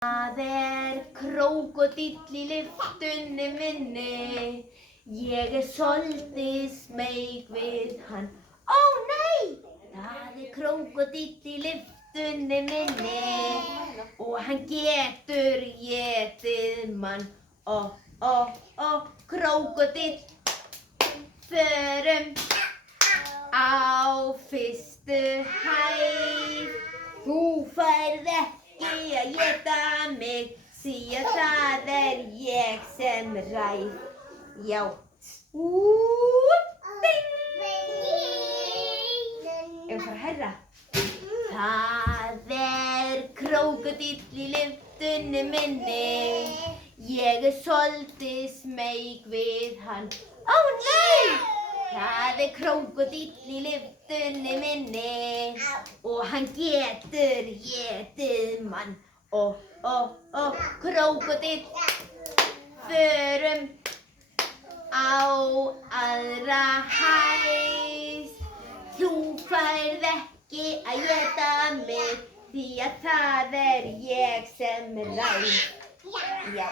Það krókódíll í lyftunni minni. Ég soldið smeyk við hann. Ó nei! Það krókódíll í lyftunni minni og hann getur étið mann. Krókódíll, förum á fyrstu hæð. Þú færð ekki að éta mig, því að það ég sem ræð. Já. Ding! Ef við fara hærra. Það krókódíll í lyftunni minni. Ég soldið smeyk við hann. Ó nei! Það krókódíll í lyftunni minni og hann getur étið mann. Krókódíll, förum á aðra hæð. Þú færð ekki að éta mig, því að það ég sem ræð. Já.